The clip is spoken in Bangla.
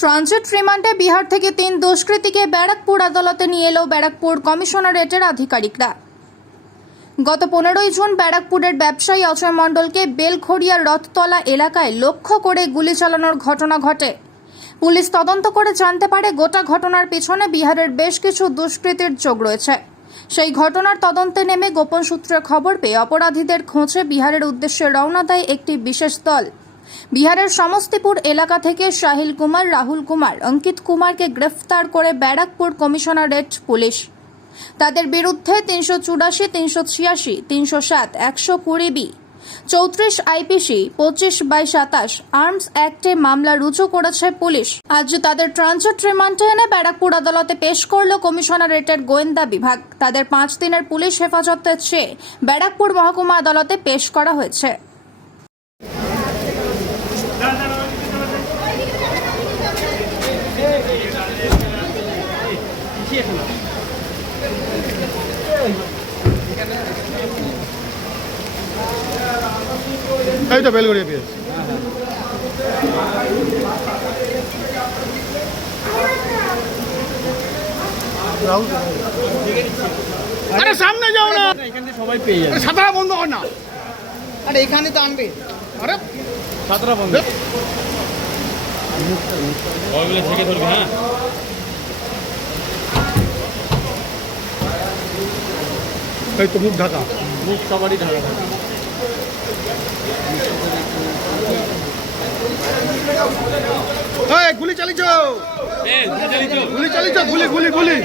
ট্রানজিট রিমান্ডে বিহার থেকে 3 দুষ্কৃতীকে ব্যারাকপুর আদালতে নিয়ে এলো ব্যারাকপুর কমিশনারেটের আধিকারিকরা। গত 15 জুন ব্যারাকপুরের ব্যবসায়ী অজয় মণ্ডলকে বেলঘড়িয়ার রথতলা এলাকায় লক্ষ্য করে গুলি চালানোর ঘটনা ঘটে। পুলিশ তদন্ত করে জানতে পারে গোটা ঘটনার পিছনে বিহারের বেশ কিছু দুষ্কৃতীর যোগ রয়েছে। সেই ঘটনার তদন্তে নেমে গোপন সূত্রে খবর পেয়ে অপরাধীদের খোঁজে বিহারের উদ্দেশ্যে রওনা দেয় একটি বিশেষ দল। বিহারের সমস্তিপুর এলাকা থেকে সাহিল কুমার, রাহুল কুমার, অঙ্কিত কুমারকে গ্রেফতার করে ব্যারাকপুর কমিশনারেট পুলিশ। তাদের বিরুদ্ধে 384, 386, 307, 120B, 34 IPC, 25/27 আর্মস অ্যাক্টে মামলা রুজু করেছে পুলিশ। আজ তাদের ট্রানজিট রিমান্ডে এনে ব্যারাকপুর আদালতে পেশ করল কমিশনারেটের গোয়েন্দা বিভাগ। তাদের 5 দিনের পুলিশ হেফাজতে চেয়ে ব্যারাকপুর মহকুমা আদালতে পেশ করা হয়েছে। এই তো বেলগড়িয়া পিএস। আরে সামনে যাও না, এখানে সবাই পেয়ে যাবে। ছাতা বন্ধ কর না। আরে এখানে তো আনবে। আরে ছাতা বন্ধ। ওইগুলো থেকে ধরবে। হ্যাঁ, এই তো মুখ ঢাকা, মুখ সবারই ঢাকা থাকে। এই গুলি চালিয়েছ, গুলি চালিয়েছ, গুলি গুলি গুলি।